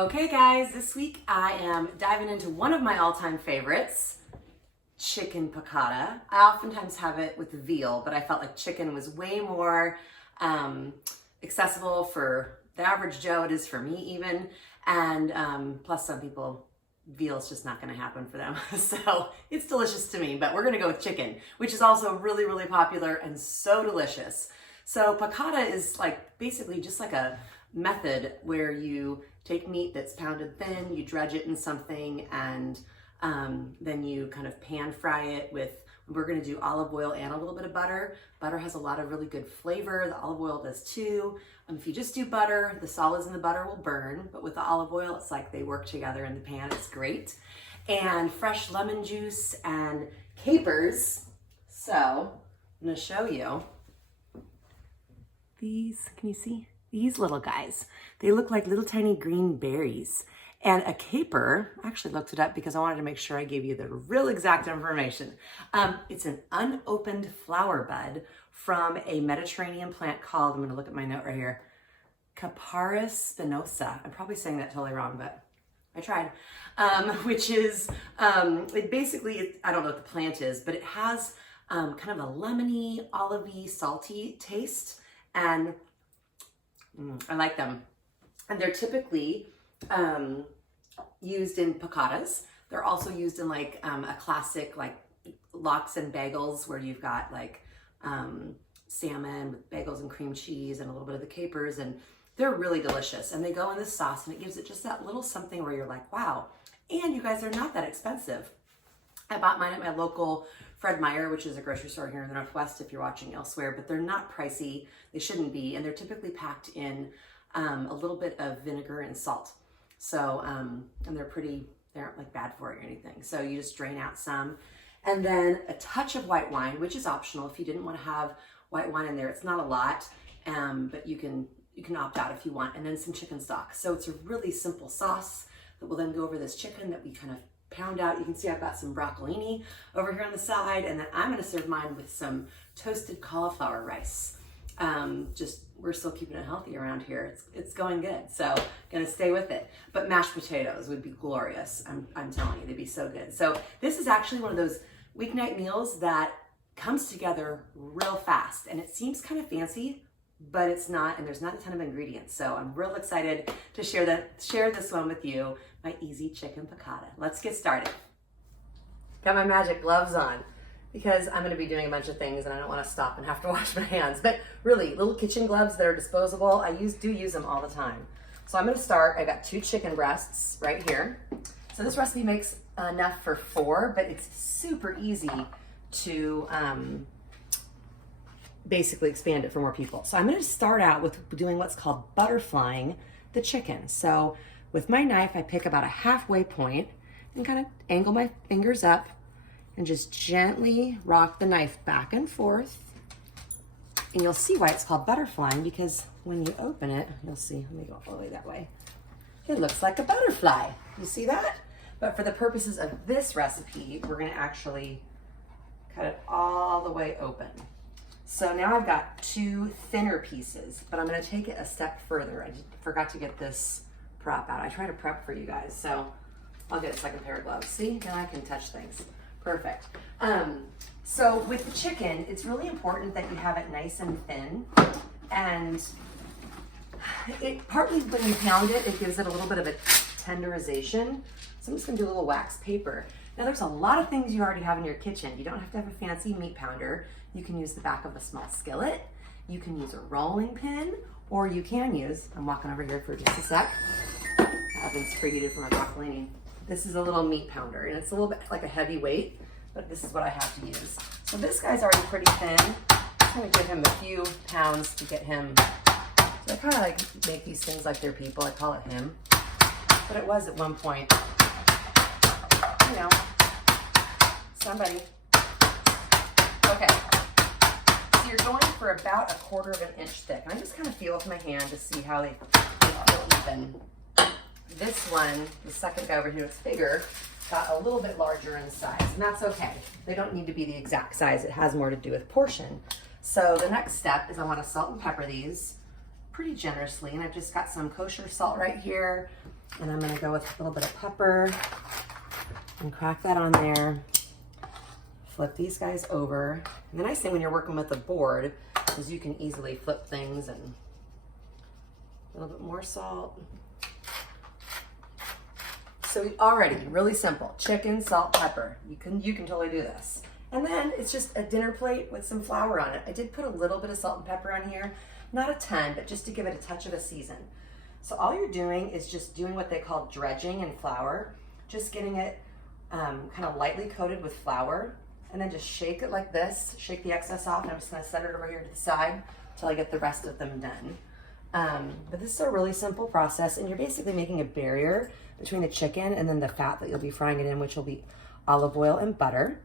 Okay guys, this week I am diving into one of my all-time favorites, chicken piccata. I oftentimes have it with veal, but I felt like chicken was way more accessible for the average Joe. It is for me even, and plus some people, veal is just not going to happen for them. So it's delicious to me, but we're going to go with chicken, which is also really, really popular and so delicious. So piccata is like basically just like a method where you take meat that's pounded thin, you dredge it in something, and then you kind of pan fry it with, we're gonna do olive oil and a little bit of butter. Butter has a lot of really good flavor. The olive oil does too. If you just do butter, the solids in the butter will burn, but with the olive oil, it's like they work together in the pan. It's great. And fresh lemon juice and capers. So I'm gonna show you these, can you see? These little guys. They look like little tiny green berries. And a caper, I actually looked it up because I wanted to make sure I gave you the real exact information. It's an unopened flower bud from a Mediterranean plant called, I'm gonna look at my note right here, Capparis spinosa. I'm probably saying that totally wrong, but I tried. Which is, it basically, I don't know what the plant is, but it has kind of a lemony, olivey, salty taste. And I like them. And they're typically used in piccatas. They're also used in like a classic like lox and bagels where you've got like salmon with bagels and cream cheese and a little bit of the capers, and they're really delicious. And they go in this sauce and it gives it just that little something where you're like, wow. And you guys are not that expensive. I bought mine at my local Fred Meyer, which is a grocery store here in the Northwest if you're watching elsewhere, but they're not pricey. They shouldn't be. And they're typically packed in a little bit of vinegar and salt. So, and they aren't like bad for you or anything. So you just drain out some. And then a touch of white wine, which is optional if you didn't want to have white wine in there. It's not a lot, but you can opt out if you want. And then some chicken stock. So it's a really simple sauce that will then go over this chicken that we kind of pound out. You can see I've got some broccolini over here on the side, and then I'm gonna serve mine with some toasted cauliflower rice. We're still keeping it healthy around here. It's going good, so gonna stay with it. But mashed potatoes would be glorious. I'm telling you, they'd be so good. So this is actually one of those weeknight meals that comes together real fast, and it seems kind of fancy, but it's not, and there's not a ton of ingredients. So I'm real excited to share this one with you, my easy chicken piccata. Let's get started. Got my magic gloves on because I'm gonna be doing a bunch of things and I don't wanna stop and have to wash my hands. But really, little kitchen gloves that are disposable, I do use them all the time. So I'm gonna start, I got 2 chicken breasts right here. So this recipe makes enough for 4, but it's super easy to basically expand it for more people. So I'm gonna start out with doing what's called butterflying the chicken. So with my knife, I pick about a halfway point and kind of angle my fingers up and just gently rock the knife back and forth. And you'll see why it's called butterflying, because when you open it, you'll see, let me go all the way that way. It looks like a butterfly. You see that? But for the purposes of this recipe, we're gonna actually cut it all the way open. So now I've got 2 thinner pieces, but I'm gonna take it a step further. I just forgot to get this prop out. I try to prep for you guys, so I'll get a second pair of gloves. See, now I can touch things. Perfect. So with the chicken, it's really important that you have it nice and thin, and it partly when you pound it, it gives it a little bit of a tenderization. So I'm just gonna do a little wax paper. Now there's a lot of things you already have in your kitchen. You don't have to have a fancy meat pounder. You can use the back of a small skillet. You can use a rolling pin, or you can use, I'm walking over here for just a sec. I've been preheated for my broccolini. This is a little meat pounder, and it's a little bit like a heavy weight, but this is what I have to use. So this guy's already pretty thin. I'm gonna give him a few pounds to get him. So I kind of like make these things like they're people. I call it him, but it was at one point, you know, somebody. Okay, so you're going for about 1/4 inch thick. And I just kind of feel with my hand to see how they feel even. This one, the second guy over here, it's bigger, got a little bit larger in size, and that's okay. They don't need to be the exact size. It has more to do with portion. So the next step is I want to salt and pepper these pretty generously, and I've just got some kosher salt right here. And I'm gonna go with a little bit of pepper and crack that on there. Flip these guys over. And the nice thing when you're working with a board is you can easily flip things, and a little bit more salt. So we already, really simple, chicken, salt, pepper. You can totally do this. And then it's just a dinner plate with some flour on it. I did put a little bit of salt and pepper on here, not a ton, but just to give it a touch of a season. So all you're doing is just doing what they call dredging in flour, just getting it kind of lightly coated with flour, and then just shake it like this, shake the excess off, and I'm just gonna set it over here to the side until I get the rest of them done. But this is a really simple process, and you're basically making a barrier between the chicken and then the fat that you'll be frying it in, which will be olive oil and butter.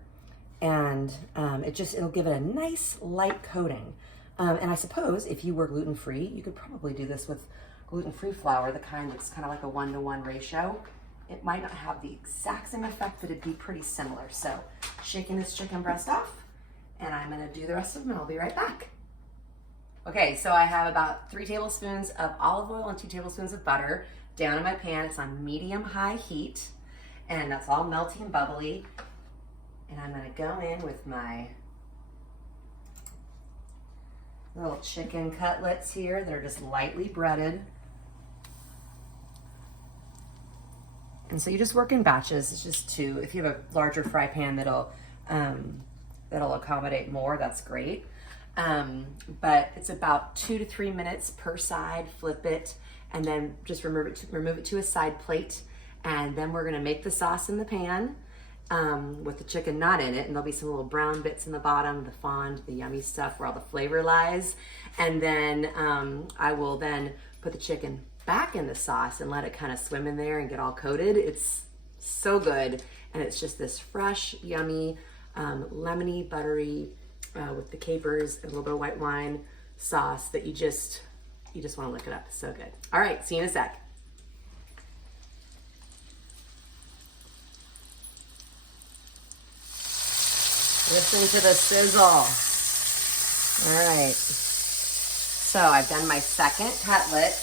And it'll give it a nice light coating. And I suppose if you were gluten-free, you could probably do this with gluten-free flour, the kind that's kind of like a 1-to-1 ratio. It might not have the exact same effect, but it'd be pretty similar. So shaking this chicken breast off, and I'm gonna do the rest of them, and I'll be right back. Okay, so I have about 3 tablespoons of olive oil and 2 tablespoons of butter down in my pan. It's on medium-high heat, and that's all melty and bubbly. And I'm gonna go in with my little chicken cutlets here that are just lightly breaded. And so you just work in batches. It's just 2. If you have a larger fry pan that'll accommodate more, that's great. But it's about 2 to 3 minutes per side. Flip it, and then just remove it to a side plate. And then we're gonna make the sauce in the pan with the chicken not in it, and there'll be some little brown bits in the bottom, the fond, the yummy stuff where all the flavor lies. And then I will then put the chicken back in the sauce and let it kind of swim in there and get all coated. It's so good, and it's just this fresh, yummy, lemony, buttery, with the capers and a little bit of white wine sauce that you just want to lick it up. It's so good. All right, see you in a sec. Listen to the sizzle. All right. So I've done my second cutlet.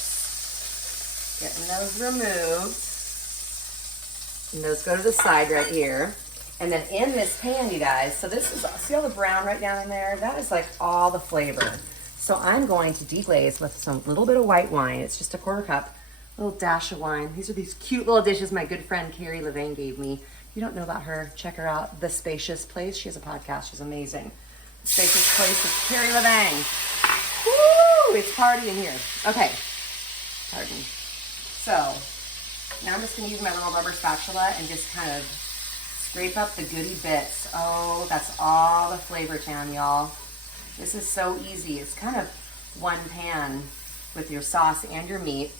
Getting those removed. And those go to the side right here. And then in this pan, you guys, so this is, see all the brown right down in there? That is like all the flavor. So I'm going to deglaze with some little bit of white wine. It's just a 1/4 cup, a little dash of wine. These are these cute little dishes my good friend Carrie Levain gave me. If you don't know about her, check her out. The Spacious Place. She has a podcast. She's amazing. The Spacious Place with Carrie Levain. Woo! It's party in here. Okay. Pardon. So now I'm just going to use my little rubber spatula and just kind of scrape up the goody bits. Oh, that's all the flavor town, y'all. This is so easy. It's kind of one pan with your sauce and your meat.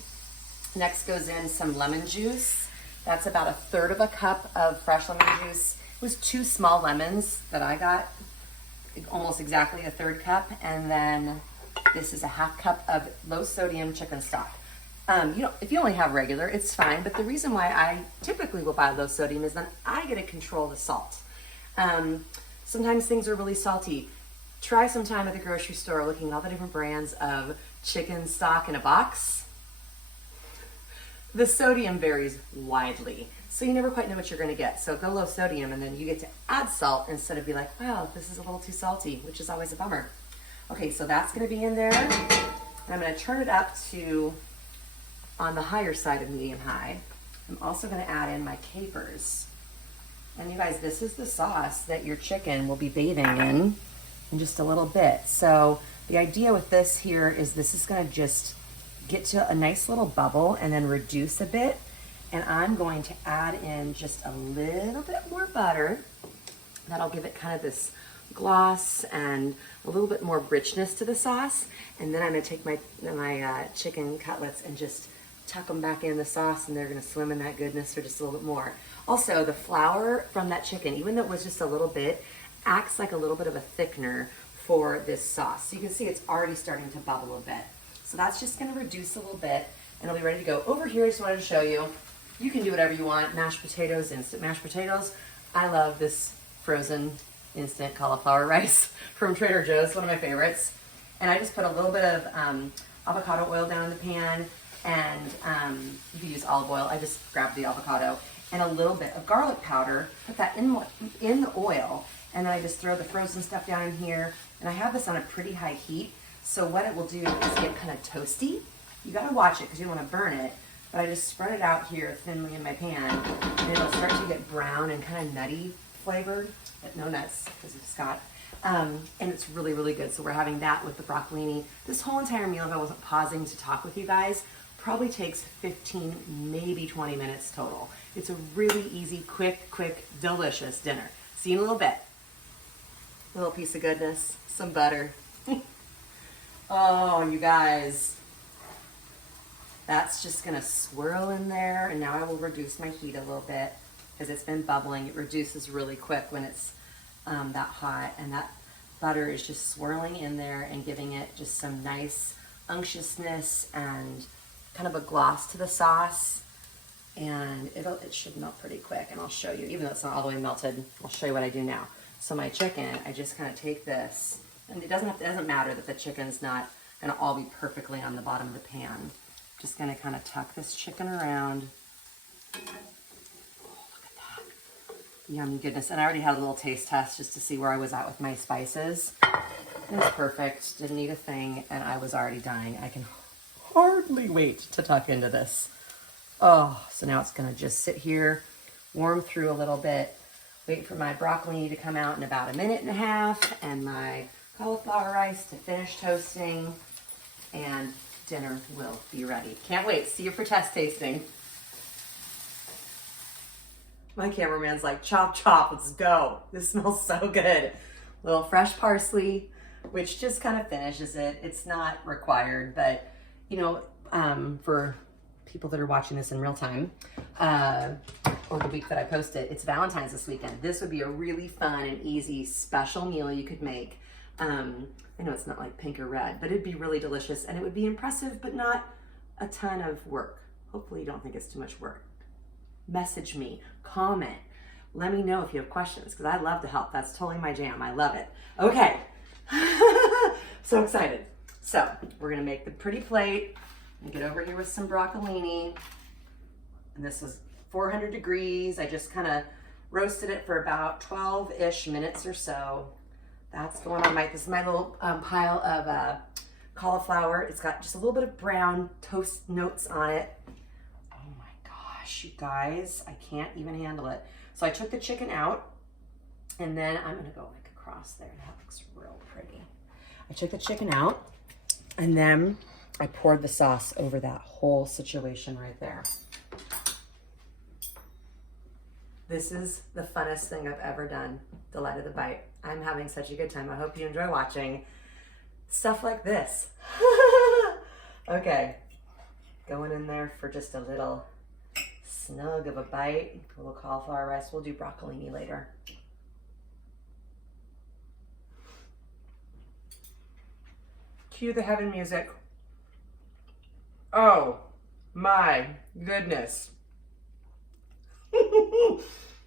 Next goes in some lemon juice. That's about 1/3 cup of fresh lemon juice. It was 2 small lemons that I got, almost exactly 1/3 cup. And then this is a 1/2 cup of low sodium chicken stock. If you only have regular, it's fine. But the reason why I typically will buy low sodium is then I get to control the salt. Sometimes things are really salty. Try sometime at the grocery store looking at all the different brands of chicken stock in a box. The sodium varies widely, so you never quite know what you're gonna get. So go low sodium, and then you get to add salt instead of be like, wow, this is a little too salty, which is always a bummer. Okay, so that's gonna be in there. I'm gonna turn it up to on the higher side of medium high. I'm also gonna add in my capers. And you guys, this is the sauce that your chicken will be bathing in just a little bit. So the idea with this here is this is gonna just get to a nice little bubble and then reduce a bit. And I'm going to add in just a little bit more butter. That'll give it kind of this gloss and a little bit more richness to the sauce. And then I'm gonna take my chicken cutlets and just tuck them back in the sauce, and they're gonna swim in that goodness for just a little bit more. Also, the flour from that chicken, even though it was just a little bit, acts like a little bit of a thickener for this sauce. So you can see it's already starting to bubble a bit. So that's just gonna reduce a little bit, and it'll be ready to go. Over here, I just wanted to show you, you can do whatever you want. Mashed potatoes, instant mashed potatoes. I love this frozen instant cauliflower rice from Trader Joe's, one of my favorites. And I just put a little bit of avocado oil down in the pan, And you can use olive oil. I just grabbed the avocado and a little bit of garlic powder, put that in the oil, and then I just throw the frozen stuff down in here. And I have this on a pretty high heat, so what it will do is get kind of toasty. You gotta watch it because you don't want to burn it, but I just spread it out here thinly in my pan, and it'll start to get brown and kind of nutty flavored, but no nuts because of Scott. And it's really, really good. So we're having that with the broccolini. This whole entire meal, if I wasn't pausing to talk with you guys, probably takes 15, maybe 20 minutes total. It's a really easy, quick, delicious dinner. See you in a little bit. Little piece of goodness, some butter. Oh, you guys. That's just gonna swirl in there, and now I will reduce my heat a little bit because it's been bubbling. It reduces really quick when it's that hot, and that butter is just swirling in there and giving it just some nice unctuousness and kind of a gloss to the sauce. And it should melt pretty quick, and I'll show you, even though it's not all the way melted, I'll show you what I do now. So my chicken, I just kind of take this, and it doesn't matter that the chicken's not gonna all be perfectly on the bottom of the pan. Just gonna kind of tuck this chicken around. Oh, look at that. Yummy goodness. And I already had a little taste test just to see where I was at with my spices. It was perfect, didn't need a thing, and I was already dying. I can hardly wait to tuck into this. Oh, so now it's gonna just sit here, warm through a little bit, wait for my broccoli to come out in about 1.5 minutes, and my cauliflower rice to finish toasting, and dinner will be ready. Can't wait. See you for test tasting. My cameraman's like, chop, chop, let's go. This smells so good. Little fresh parsley, which just kind of finishes it. It's not required, but you know, for people that are watching this in real time, or the week that I post it, it's Valentine's this weekend. This would be a really fun and easy special meal you could make. I know it's not like pink or red, but it'd be really delicious, and it would be impressive, but not a ton of work. Hopefully you don't think it's too much work. Message me, comment, let me know if you have questions, because I love to help. That's totally my jam. I love it. Okay. So excited. So we're gonna make the pretty plate and get over here with some broccolini. And this was 400 degrees. I just kind of roasted it for about 12-ish minutes or so. That's going on this is my little pile of cauliflower. It's got just a little bit of brown toast notes on it. Oh my gosh, you guys, I can't even handle it. So I took the chicken out, and then I'm gonna go like across there. That looks real pretty. I took the chicken out, and then I poured the sauce over that whole situation right there. This is the funnest thing I've ever done. Delight of the bite. I'm having such a good time. I hope you enjoy watching stuff like this. Okay, going in there for just a little snug of a bite. A little cauliflower rice. We'll do broccolini later. Cue the heaven music. Oh my goodness.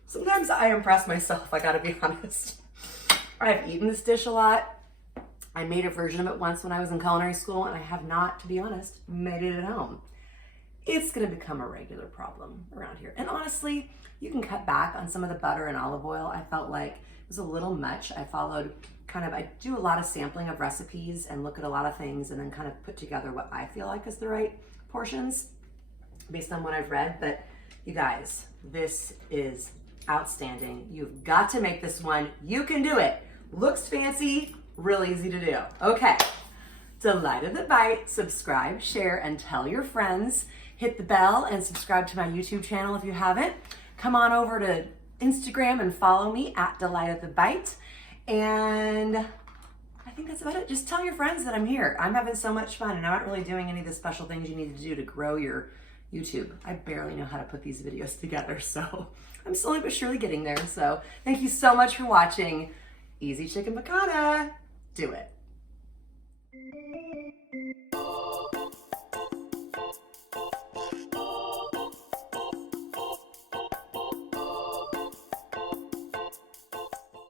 Sometimes I impress myself, I gotta be honest. I've eaten this dish a lot. I made a version of it once when I was in culinary school, and I have not, to be honest, made it at home. It's gonna become a regular problem around here. And honestly, you can cut back on some of the butter and olive oil. I felt like it was a little much. I do a lot of sampling of recipes and look at a lot of things and then kind of put together what I feel like is the right portions based on what I've read. But you guys, this is outstanding. You've got to make this one. You can do it. Looks fancy, real easy to do. Okay, Delight of the Bite. Subscribe, share, and tell your friends. Hit the bell and subscribe to my YouTube channel if you haven't. Come on over to Instagram and follow me at Delight of the Bite. And I think that's about it. Just tell your friends that I'm here. I'm having so much fun, and I'm not really doing any of the special things you need to do to grow your YouTube. I barely know how to put these videos together, so I'm slowly but surely getting there. So thank you so much for watching. Easy chicken piccata. Do it.